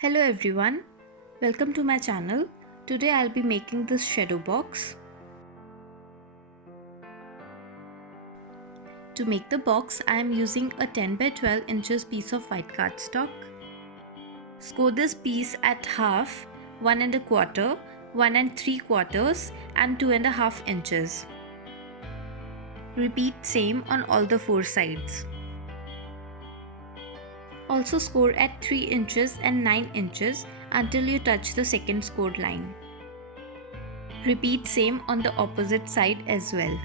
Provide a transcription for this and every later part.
Hello everyone, welcome to my channel. Today I'll be making this shadow box. To make the box, I am using a 10 by 12 inches piece of white cardstock. Score this piece at half, 1 and a quarter, 1 and 3/4 and 2.5 inches. Repeat same on all the four sides. Also score at 3 inches and 9 inches until you touch the second scored line. Repeat same on the opposite side as well.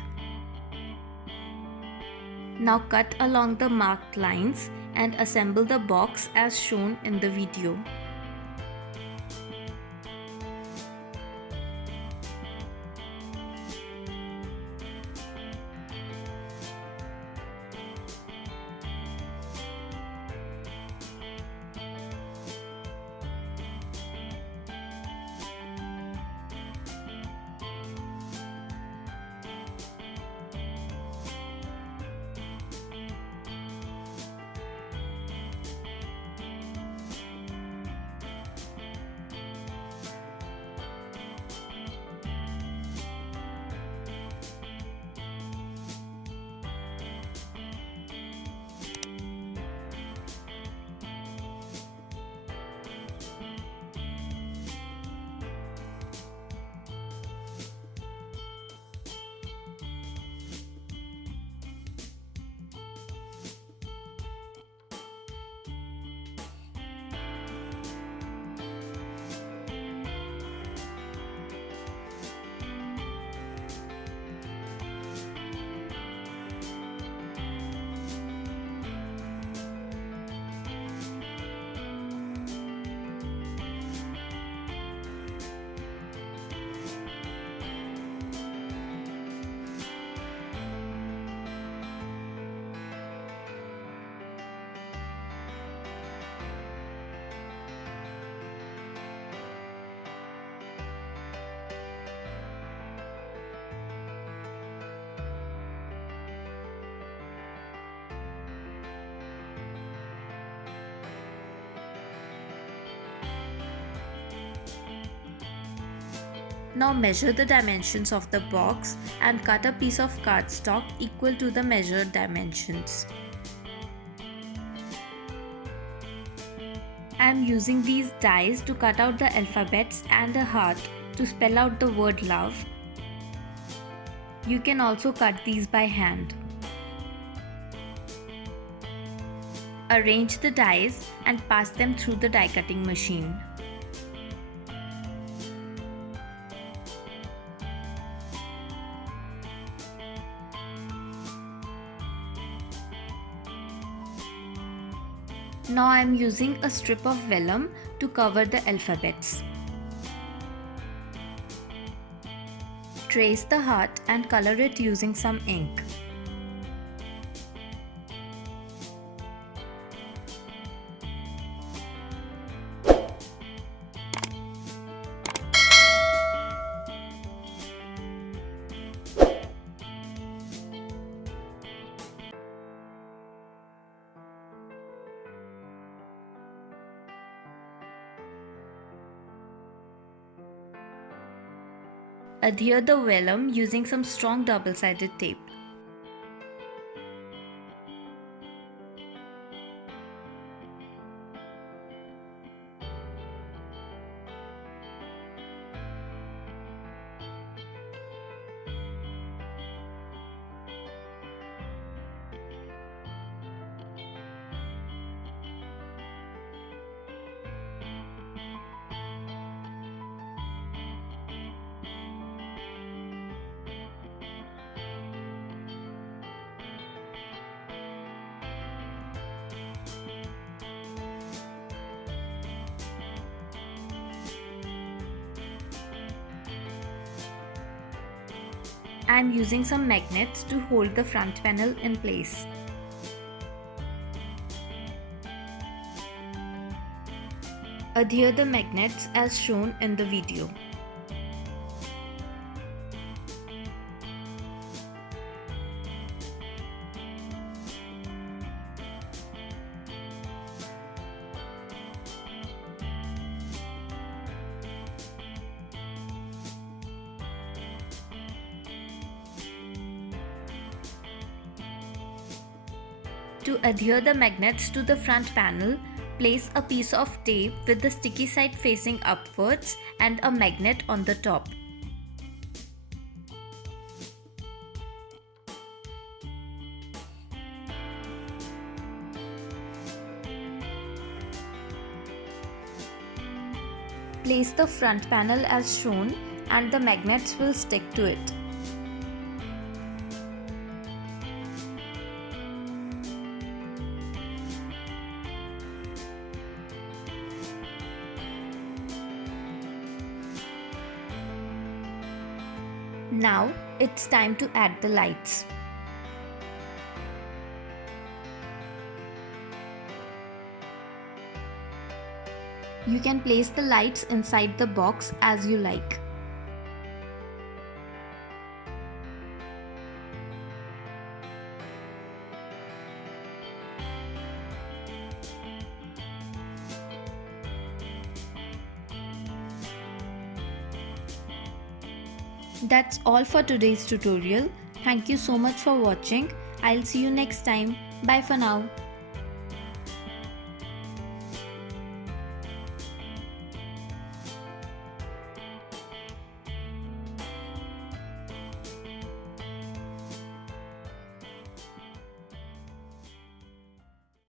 Now cut along the marked lines and assemble the box as shown in the video. Now measure the dimensions of the box and cut a piece of cardstock equal to the measured dimensions. I am using these dies to cut out the alphabets and a heart to spell out the word love. You can also cut these by hand. Arrange the dies and pass them through the die cutting machine. Now I am using a strip of vellum to cover the alphabets. Trace the heart and color it using some ink. Adhere the vellum using some strong double-sided tape. I am using some magnets to hold the front panel in place. Adhere the magnets as shown in the video. To adhere the magnets to the front panel, place a piece of tape with the sticky side facing upwards and a magnet on the top. Place the front panel as shown and the magnets will stick to it. Now it's time to add the lights. You can place the lights inside the box as you like. That's all for today's tutorial. Thank you so much for watching. I'll see you next time. Bye for now.